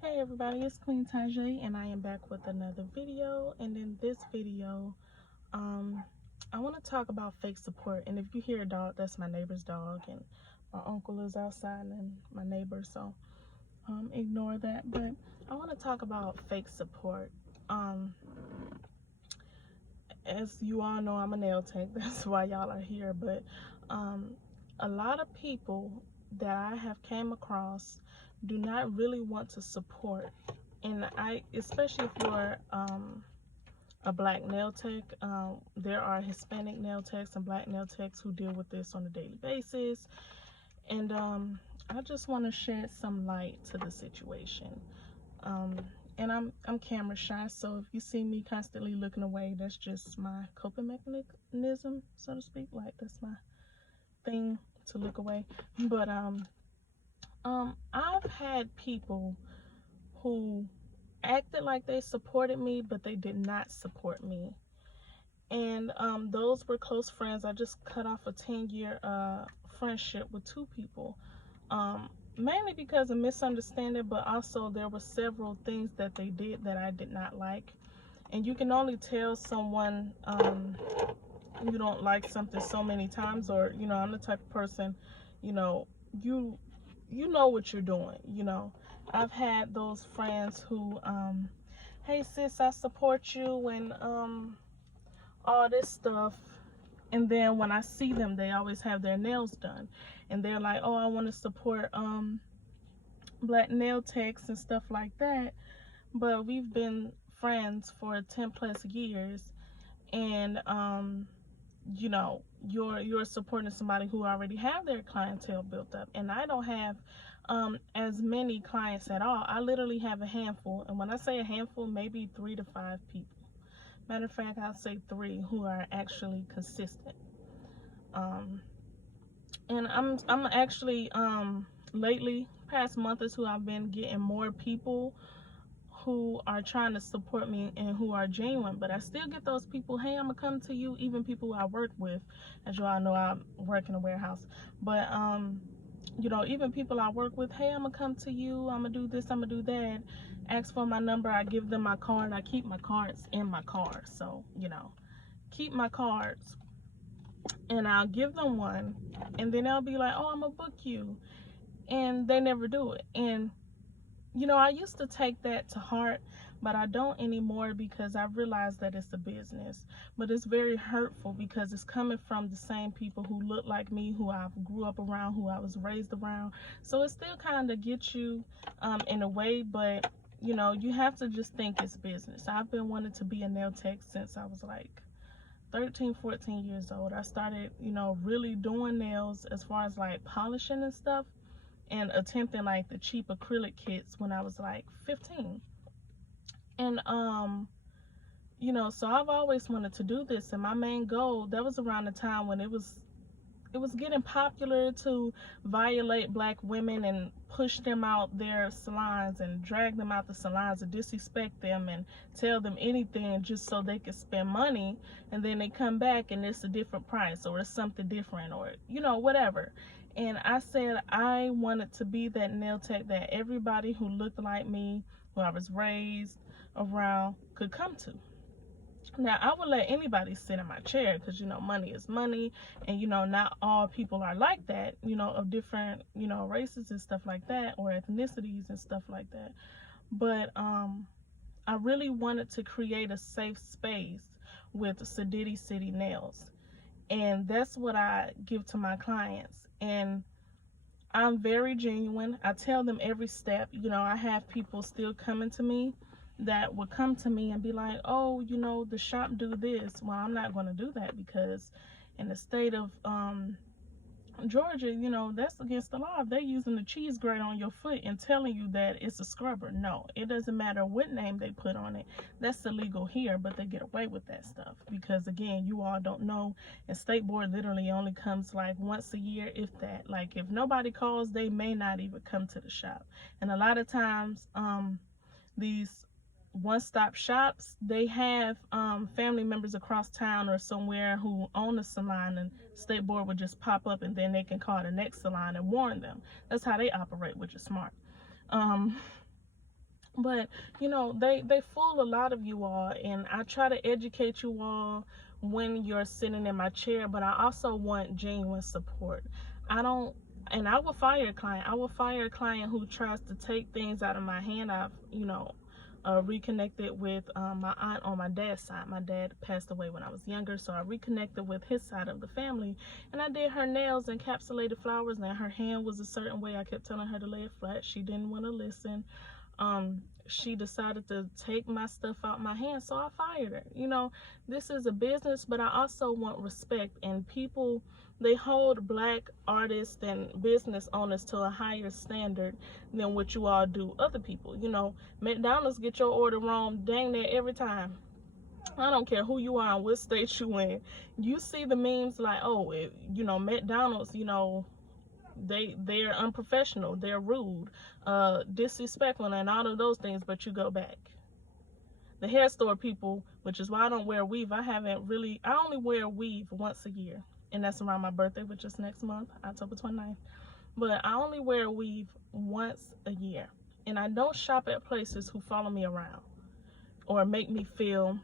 Hey everybody, it's Queen Tajay and I am back with another video. And in this video, I want to talk about fake support. And if you hear a dog, that's my neighbor's dog, and my uncle is outside and my neighbor, so ignore that. But I want to talk about fake support. As you all know, I'm a nail tech, that's why y'all are here. But a lot of people that I have came across do not really want to support, and especially if you're a black nail tech, there are Hispanic nail techs and black nail techs who deal with this on a daily basis, and I just want to shed some light to the situation. And I'm camera shy, so if you see me constantly looking away, that's just my coping mechanism, so to speak. Like, that's my thing, to look away. But I've had people who acted like they supported me, but they did not support me. And those were close friends. I just cut off a 10-year friendship with two people. Mainly because of misunderstanding, but also there were several things that they did that I did not like. And you can only tell someone you don't like something so many times. Or, I'm the type of person, you know you know what you're doing. I've had those friends who, hey sis, I support you, and all this stuff. And then when I see them, they always have their nails done, and they're like, oh, I want to support black nail techs and stuff like that. But we've been friends for 10 plus years, and you're supporting somebody who already have their clientele built up, and I don't have as many clients at all. I literally have a handful, and when I say a handful, maybe 3 to 5 people. Matter of fact, I'll say 3 who are actually consistent. And I'm actually lately, past month or two, I've been getting more people who are trying to support me and who are genuine. But I still get those people, hey, I'm gonna come to you. Even people who I work with, as you all know, I work in a warehouse. But even people I work with, hey, I'm gonna come to you, I'm gonna do this, I'm gonna do that. Ask for my number, I give them my card. I keep my cards in my car, so keep my cards, and I'll give them one, and then they'll be like, oh, I'm gonna book you, and they never do it. And I used to take that to heart, but I don't anymore, because I realized that it's a business. But it's very hurtful because it's coming from the same people who look like me, who I grew up around, who I was raised around. So it still kind of gets you in a way, but you have to just think it's business. I've been wanting to be a nail tech since I was like 13, 14 years old. I started, really doing nails as far as like polishing and stuff, and attempting like the cheap acrylic kits when I was like 15. And so I've always wanted to do this, and my main goal, that was around the time when it was getting popular to violate black women and push them out their salons and drag them out the salons and disrespect them and tell them anything just so they could spend money, and then they come back and it's a different price, or it's something different, or whatever. And I said I wanted to be that nail tech that everybody who looked like me, who I was raised around, could come to. Now, I would let anybody sit in my chair, because money is money, and not all people are like that, of different races and stuff like that, or ethnicities and stuff like that. But I really wanted to create a safe space with Sadiddy City Nails, and that's what I give to my clients. And I'm very genuine. I tell them every step. I have people still coming to me that would come to me and be like, oh, the shop do this. Well, I'm not going to do that, because in the state of Georgia, that's against the law. If they're using the cheese grate on your foot and telling you that it's a scrubber, no, it doesn't matter what name they put on it. That's illegal here, but they get away with that stuff because, again, you all don't know, and state board literally only comes like once a year, if that. Like, if nobody calls, they may not even come to the shop. And a lot of times, these one-stop shops, they have family members across town or somewhere who own a salon, and state board would just pop up, and then they can call the next salon and warn them. That's how they operate, which is smart. But you know, they fool a lot of you all, and I try to educate you all when you're sitting in my chair, but I also want genuine support. I don't, and I will fire a client. I will fire a client who tries to take things out of my hand. I've, you know, reconnected with my aunt on my dad's side. My dad passed away when I was younger, so I reconnected with his side of the family, and I did her nails, encapsulated flowers, and her hand was a certain way. I kept telling her to lay it flat. She didn't want to listen. She decided to take my stuff out my hand, so I fired her. You know, this is a business, but I also want respect, and people, they hold black artists and business owners to a higher standard than what you all do other people. You know, McDonald's get your order wrong dang near every time. I don't care who you are and what state you in. You see the memes like, oh, you know, McDonald's, you know, they're unprofessional, they're rude, disrespectful, and all of those things. But you go back, the hair store people, which is why I don't wear a weave. I only wear a weave once a year, and that's around my birthday, which is next month, October 29th. But I only wear a weave once a year, and I don't shop at places who follow me around or make me feel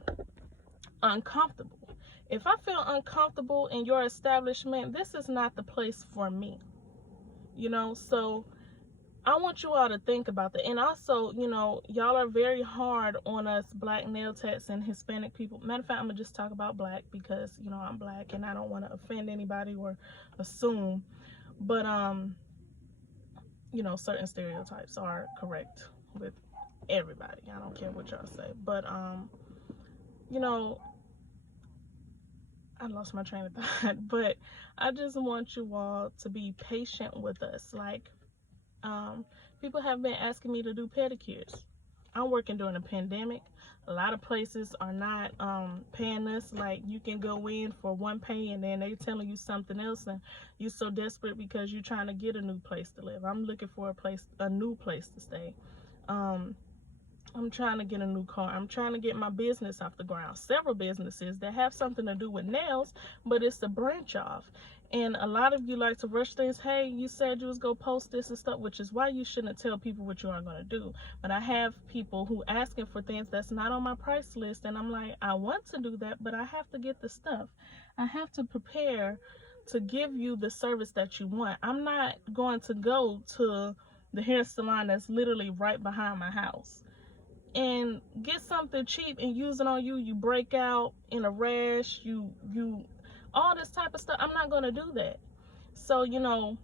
uncomfortable. If I feel uncomfortable in your establishment, this is not the place for me. You know, so I want you all to think about that. And also, you know, y'all are very hard on us black nail techs and Hispanic people. Matter of fact, I'm gonna just talk about black because, you know, I'm black and I don't want to offend anybody or assume. But you know, certain stereotypes are correct with everybody. I don't care what y'all say. But you know, I lost my train of thought. But I just want you all to be patient with us. Like, people have been asking me to do pedicures. I'm working during a pandemic. A lot of places are not paying us. Like, you can go in for one pay and then they telling you something else, and you're so desperate because you're trying to get a new place to live. I'm looking for a new place to stay. I'm trying to get a new car. I'm trying to get my business off the ground. Several businesses that have something to do with nails, but it's a branch off. And a lot of you like to rush things. Hey, you said you was going to post this and stuff, which is why you shouldn't tell people what you are going to do. But I have people who asking for things that's not on my price list. And I'm like, I want to do that, but I have to get the stuff. I have to prepare to give you the service that you want. I'm not going to go to the hair salon that's literally right behind my house and get something cheap and use it on you. You break out in a rash, you all this type of stuff. I'm not going to do that. So, you know,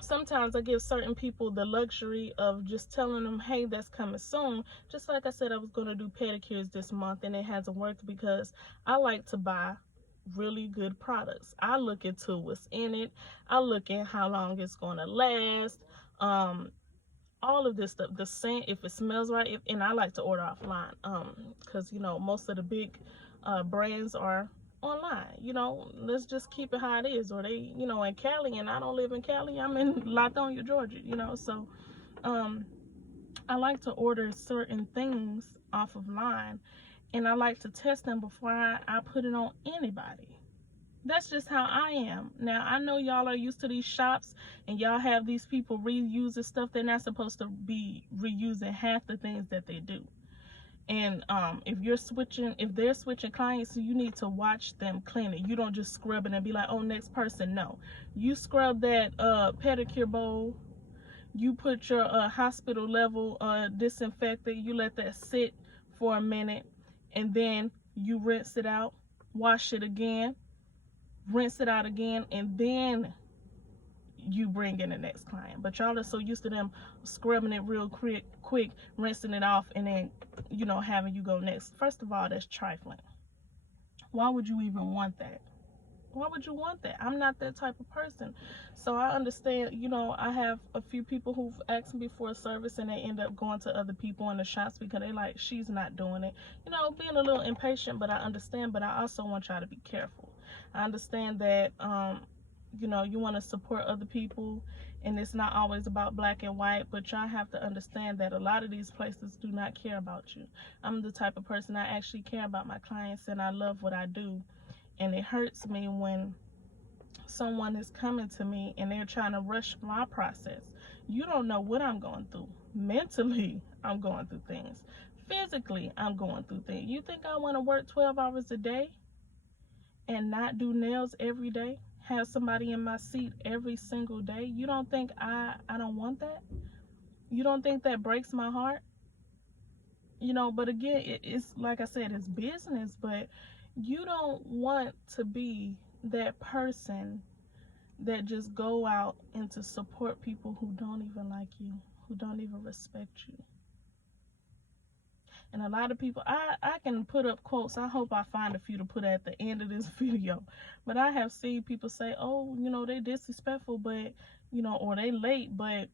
sometimes I give certain people the luxury of just telling them, hey, that's coming soon. Just like I said, I was going to do pedicures this month, and it hasn't worked because I like to buy really good products. I look into what's in it. I look at how long it's going to last. All of this stuff, the scent, if it smells right, and I like to order offline, because, you know, most of the big brands are online. You know, let's just keep it how it is. Or they, you know, in Cali, and I don't live in Cali, I'm in Latonia, Georgia, you know. So I like to order certain things off of line, and I like to test them before I put it on anybody. That's just how I am. Now, I know y'all are used to these shops and y'all have these people reusing stuff. They're not supposed to be reusing half the things that they do. And if they're switching clients, you need to watch them clean it. You don't just scrub it and be like, oh, next person. No. You scrub that pedicure bowl. You put your hospital level disinfectant. You let that sit for a minute. And then you rinse it out. Wash it again. Rinse it out again, and then you bring in the next client. But y'all are so used to them scrubbing it real quick, rinsing it off, and then, you know, having you go next. First of all, that's trifling. Why would you even want that? Why would you want that? I'm not that type of person. So I understand, you know, I have a few people who've asked me for a service and they end up going to other people in the shops because they like, she's not doing it. You know, being a little impatient, but I understand. But I also want y'all to be careful. I understand that, you know, you want to support other people, and it's not always about black and white, but y'all have to understand that a lot of these places do not care about you. I'm the type of person, I actually care about my clients, and I love what I do. And it hurts me when someone is coming to me and they're trying to rush my process. You don't know what I'm going through. Mentally, I'm going through things. Physically, I'm going through things. You think I want to work 12 hours a day and not do nails every day? Have somebody in my seat every single day? You don't think I don't want that? You don't think that breaks my heart? But again, it's like I said, it's business, but you don't want to be that person that just go out and to support people who don't even like you, who don't even respect you. And a lot of people, I can put up quotes. I hope I find a few to put at the end of this video. But I have seen people say, oh, they disrespectful, but, or they late, but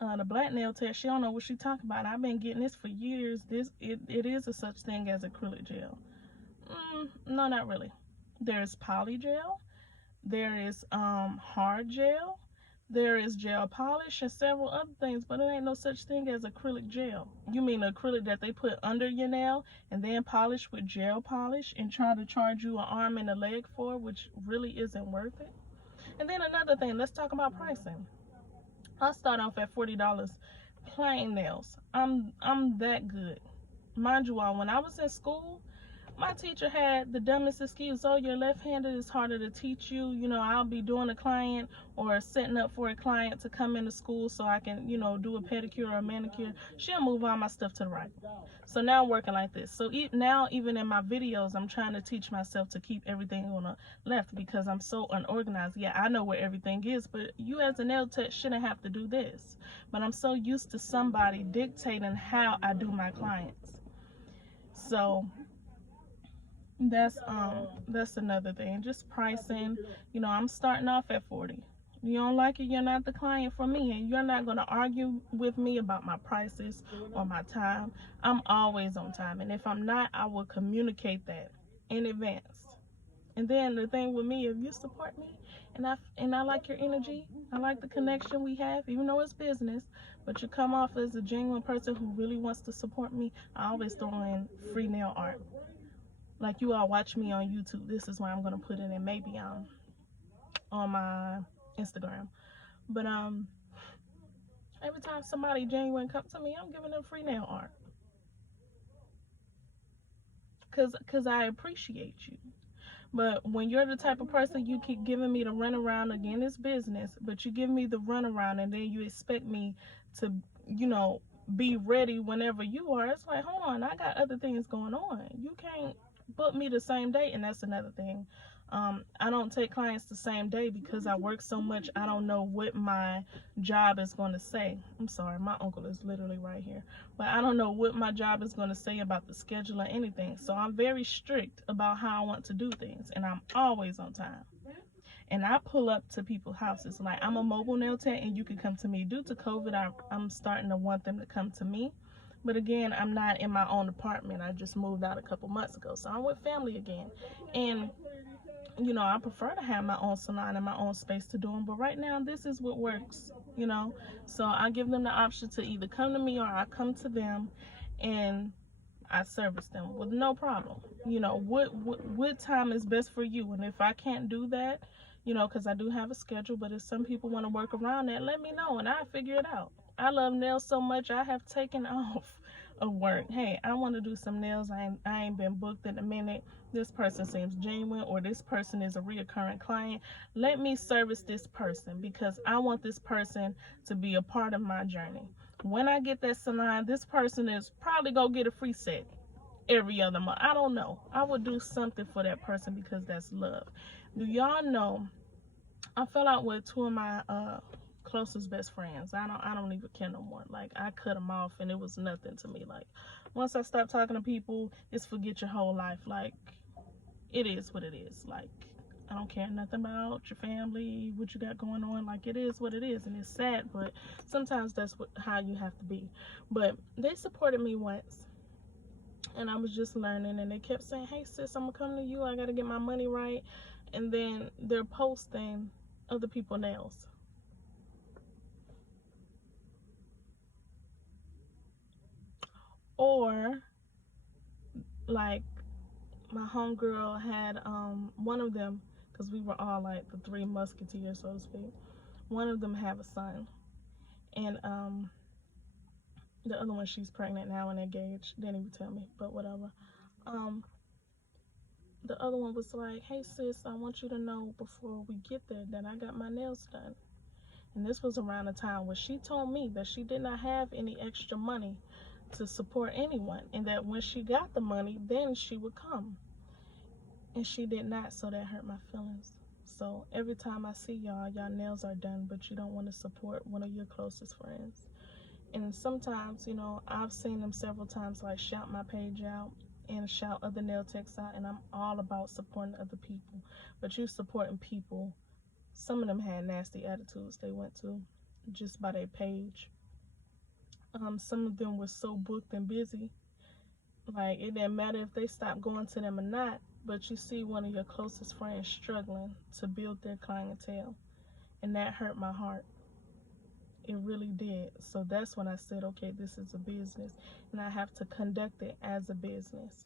the black nail tech, she don't know what she talking about. I've been getting this for years. It is a such thing as acrylic gel. No, not really. There's poly gel. There is hard gel. There is gel polish and several other things, but it ain't no such thing as acrylic gel. You mean acrylic that they put under your nail and then polish with gel polish and try to charge you an arm and a leg for, which really isn't worth it. And then another thing, let's talk about pricing. I start off at $40 plain nails. I'm that good. Mind you all, when I was in school, my teacher had the dumbest excuse. Oh, you're left-handed, it's harder to teach you. I'll be doing a client or setting up for a client to come into school so I can, do a pedicure or a manicure. She'll move all my stuff to the right. So now I'm working like this. So now even in my videos, I'm trying to teach myself to keep everything on the left because I'm so unorganized. Yeah, I know where everything is, but you as a nail tech shouldn't have to do this. But I'm so used to somebody dictating how I do my clients. So that's another thing. Just pricing. I'm starting off at 40. You don't like it, you're not the client for me, and you're not going to argue with me about my prices or my time. I'm always on time, and if I'm not, I will communicate that in advance. And then the thing with me, if you support me and I like your energy, I like the connection we have, even though it's business, but you come off as a genuine person who really wants to support me, I always throw in free nail art. Like you all watch me on YouTube. This is why I'm gonna put it in maybe on my Instagram. But every time somebody genuine comes to me, I'm giving them free nail art. Cause I appreciate you. But when you're the type of person you keep giving me the runaround, again, it's business, but you give me the runaround and then you expect me to, be ready whenever you are. It's like, hold on, I got other things going on. You can't book me the same day. And that's another thing. I don't take clients the same day because I work so much. I don't know what my job is going to say. I'm sorry, my uncle is literally right here. But I don't know what my job is going to say about the schedule or anything. So I'm very strict about how I want to do things. And I'm always on time. And I pull up to people's houses. Like, I'm a mobile nail tech and you can come to me. Due to COVID, I'm starting to want them to come to me. But again, I'm not in my own apartment. I just moved out a couple months ago. So I'm with family again. And I prefer to have my own salon and my own space to do them. But right now, this is what works, So I give them the option to either come to me or I come to them and I service them with no problem. What time is best for you? And if I can't do that, because I do have a schedule, but if some people want to work around that, let me know and I'll figure it out. I love nails so much, I have taken off of work. Hey, I want to do some nails. I ain't been booked in a minute. This person seems genuine, or this person is a reoccurring client. Let me service this person because I want this person to be a part of my journey. When I get that salon, this person is probably gonna get a free set every other month. I don't know. I would do something for that person because that's love. Do y'all know I fell out with two of my closest best friends. I don't even care no more. Like, I cut them off and it was nothing to me. Like, once I stop talking to people, it's forget your whole life. Like, it is what it is. Like, I don't care nothing about your family, what you got going on. Like, it is what it is, and it's sad, but sometimes that's how you have to be. But they supported me once, and I was just learning, and they kept saying, hey sis, I'm gonna come to you, I gotta get my money right. And then they're posting other people's nails. Or like, my homegirl had one of them, because we were all like the three musketeers, so to speak. One of them have a son, and The other one, she's pregnant now and engaged. Didn't even tell me, but whatever. Um, the other one was like, hey sis, I want you to know before we get there that I got my nails done. And this was around the time where she told me that she did not have any extra money to support anyone, and that when she got the money, then she would come. And she did not, so that hurt my feelings. So every time I see y'all, y'all nails are done, but you don't want to support one of your closest friends. And sometimes, you know, I've seen them several times, like shout my page out and shout other nail techs out, and I'm all about supporting other people. But you supporting people, some of them had nasty attitudes they went to just by their page. Some of them were so booked and busy, like it didn't matter if they stopped going to them or not, but you see one of your closest friends struggling to build their clientele, and that hurt my heart. It really did. So that's when I said, okay, this is a business and I have to conduct it as a business.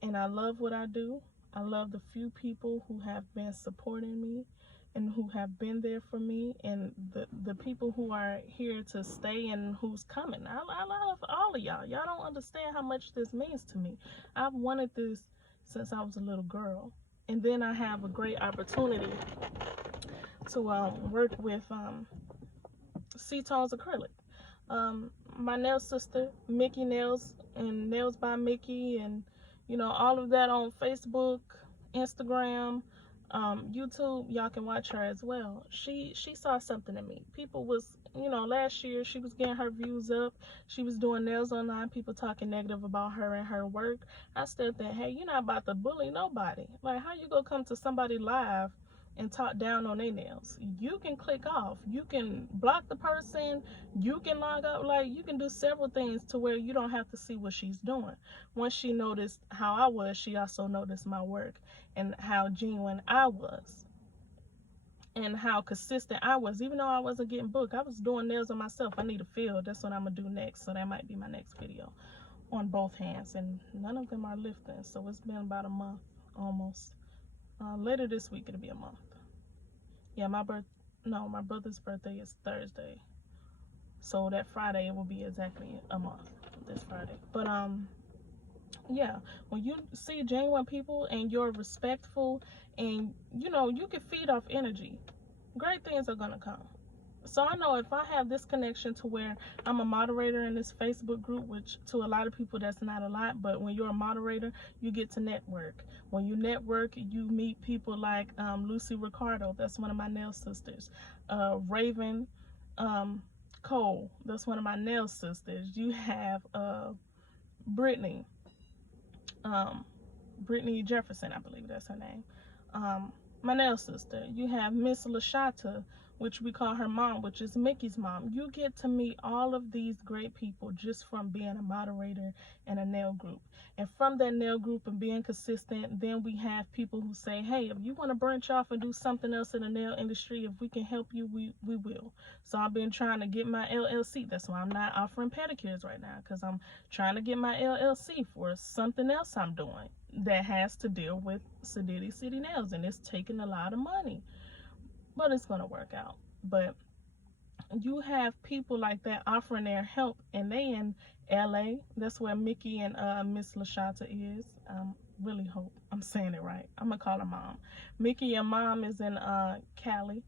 And I love what I do. I love the few people who have been supporting me and who have been there for me, and the people who are here to stay and who's coming. I love all of y'all. Y'all don't understand how much this means to me. I've wanted this since I was a little girl. And then I have a great opportunity to work with C-Tones acrylic. My nail sister, Mickey Nails and Nails by Mickey, and you know, all of that on Facebook, Instagram, YouTube. Y'all can watch her as well. She saw something in me. People was, you know, last year she was getting her views up. She was doing nails online, people talking negative about her and her work. I said that, hey, you're not about to bully nobody. Like, how you gonna come to somebody live and talk down on their nails? You can click off, you can block the person, you can log out, like you can do several things to where you don't have to see what she's doing. Once she noticed how I was, she also noticed my work and how genuine I was and how consistent I was. Even though I wasn't getting booked, I was doing nails on myself. I need a field. That's what I'm gonna do next, so that might be my next video on both hands, and none of them are lifting. So it's been about a month almost. Later this week it'll be a month. Yeah, my brother's birthday is Thursday, so that Friday it will be exactly a month, this Friday. But yeah, when you see genuine people and you're respectful, and you know, you can feed off energy, great things are gonna come. So I know if I have this connection to where I'm a moderator in this Facebook group, which to a lot of people that's not a lot, but when you're a moderator, you get to network. When you network, you meet people like Lucy Ricardo, that's one of my nail sisters. Raven Cole, that's one of my nail sisters. You have Brittany, Brittany Jefferson, I believe that's her name. My nail sister. You have Miss Lashata, which we call her mom, which is Mickey's mom. You get to meet all of these great people just from being a moderator in a nail group. And from that nail group and being consistent, then we have people who say, hey, if you want to branch off and do something else in the nail industry, if we can help you, we will. So I've been trying to get my LLC. That's why I'm not offering pedicures right now, because I'm trying to get my LLC for something else I'm doing that has to deal with Sadiddy City Nails, and it's taking a lot of money, but it's gonna work out. But you have people like that offering their help, and they in LA. That's where Mickey and Miss Lashata is. Really hope I'm saying it right. I'm gonna call her mom. Mickey and mom is in Cali.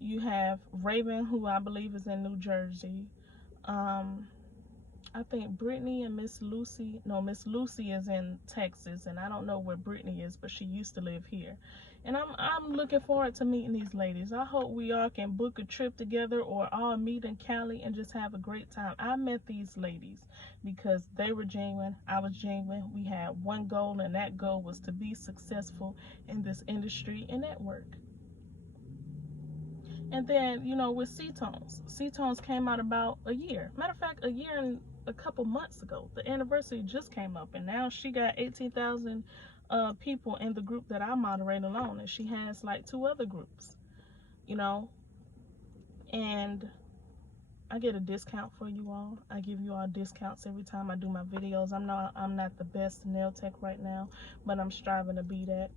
You have Raven, who I believe is in New Jersey. I think Brittany and Miss Lucy is in Texas, and I don't know where Brittany is, but she used to live here. And I'm looking forward to meeting these ladies. I hope we all can book a trip together or all meet in Cali and just have a great time. I met these ladies because they were genuine, I was genuine. We had one goal, and that goal was to be successful in this industry and network. And then, you know, with C-Tones came out about a year. Matter of fact, a year and a couple months ago. The anniversary just came up, and now she got 18,000 people in the group that I moderate alone, and she has like 2 other groups, you know. And I get a discount for you all. I give you all discounts every time I do my videos. I'm not the best nail tech right now, but I'm striving to be that,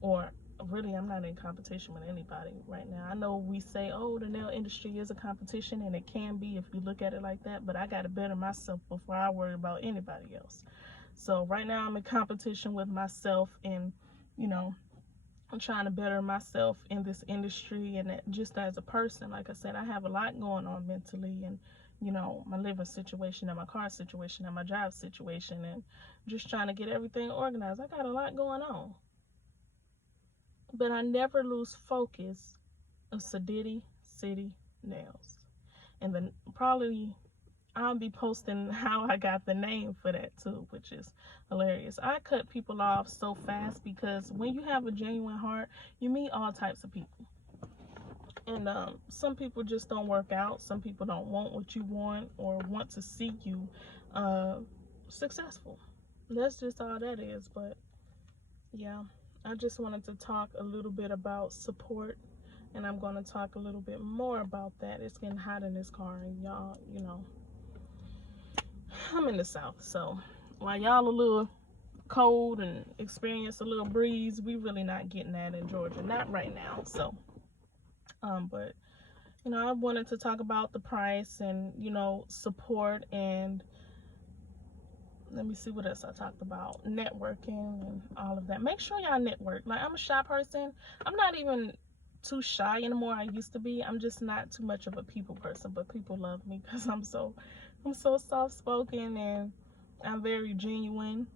or really, I'm not in competition with anybody right now. I know we say, oh, the nail industry is a competition, and it can be if you look at it like that, but I got to better myself before I worry about anybody else. So right now I'm in competition with myself, and you know, I'm trying to better myself in this industry, and just as a person. Like I said, I have a lot going on mentally, and you know, my living situation and my car situation and my job situation, and just trying to get everything organized. I got a lot going on, but I never lose focus of Sadiddy City Nails. And then probably I'll be posting how I got the name for that too, which is hilarious. I cut people off so fast because when you have a genuine heart, you meet all types of people. And some people just don't work out. Some people don't want what you want or want to see you successful. That's just all that is. But yeah, I just wanted to talk a little bit about support, and I'm going to talk a little bit more about that. It's getting hot in this car, and y'all, you know, I'm in the South, so while y'all a little cold and experience a little breeze, we really not getting that in Georgia, not right now. So but you know, I wanted to talk about the price and, you know, support, and let me see what else I talked about, networking and all of that. Make sure y'all network. Like, I'm a shy person. I'm not even too shy anymore. I used to be. I'm just not too much of a people person, but people love me because I'm so soft spoken, and I'm very genuine,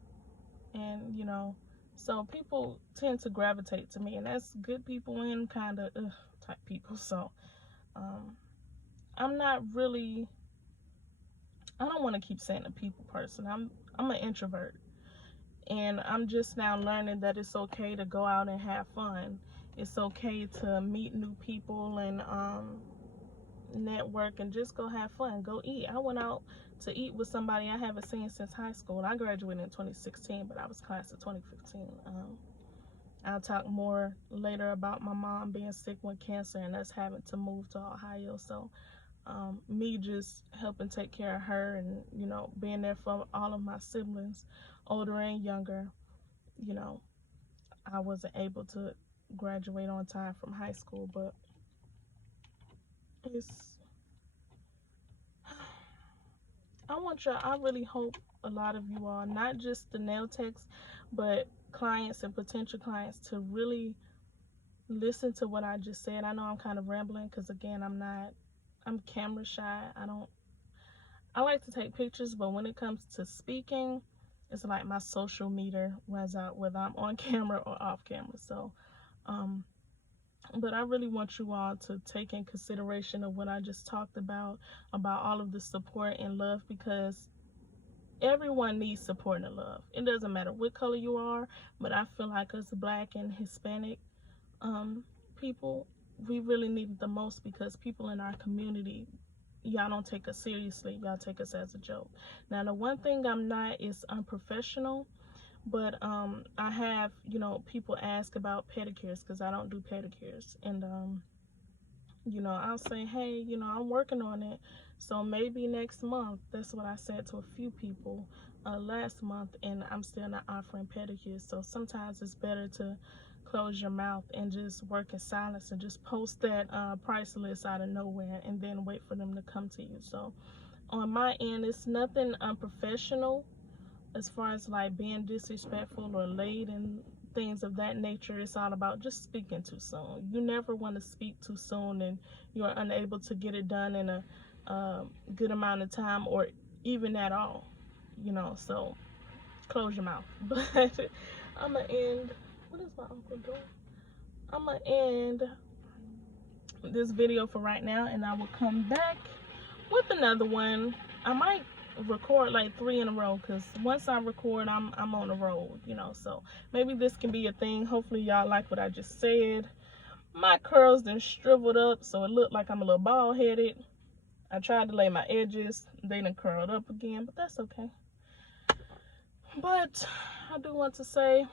and you know, so people tend to gravitate to me, and that's good people and kind of type people. So I'm not really, I don't want to keep saying a people person. I'm an introvert, and I'm just now learning that it's okay to go out and have fun. It's okay to meet new people and network and just go have fun, go eat. I went out to eat with somebody I haven't seen since high school. I graduated in 2016, but I was class of 2015. I'll talk more later about my mom being sick with cancer and us having to move to Ohio. So me just helping take care of her, and you know, being there for all of my siblings, older and younger. You know, I wasn't able to graduate on time from high school, but it's, I really hope a lot of you all, not just the nail techs, but clients and potential clients, to really listen to what I just said. I know I'm kind of rambling because, again, I'm camera shy. I like to take pictures, but when it comes to speaking, it's like my social meter, whether I'm on camera or off camera. So, but I really want you all to take in consideration of what I just talked about all of the support and love, because everyone needs support and love. It doesn't matter what color you are, but I feel like us Black and Hispanic people, we really need it the most, because people in our community, y'all don't take us seriously. Y'all take us as a joke. Now, the one thing I'm not is unprofessional, but I have, you know, people ask about pedicures because I don't do pedicures, and you know, I'll say, hey, you know, I'm working on it, so maybe next month. That's what I said to a few people last month, and I'm still not offering pedicures. So sometimes it's better to close your mouth and just work in silence, and just post that price list out of nowhere and then wait for them to come to you. So on my end, it's nothing unprofessional as far as like being disrespectful or late and things of that nature. It's all about just speaking too soon. You never want to speak too soon and you're unable to get it done in a good amount of time, or even at all, you know. So close your mouth. But I'm gonna end, what is my uncle doing? I'm gonna end this video for right now, and I will come back with another one. I might record like 3 in a row, because once I record, I'm on the road, you know. So maybe this can be a thing. Hopefully y'all like what I just said. My curls done shriveled up, so it looked like I'm a little bald headed. I tried to lay my edges, they done curled up again, but that's okay. But I do want to say,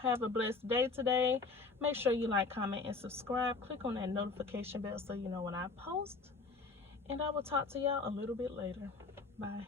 have a blessed day today. Make sure you like, comment, and subscribe. Click on that notification bell so you know when I post. And I will talk to y'all a little bit later. Bye.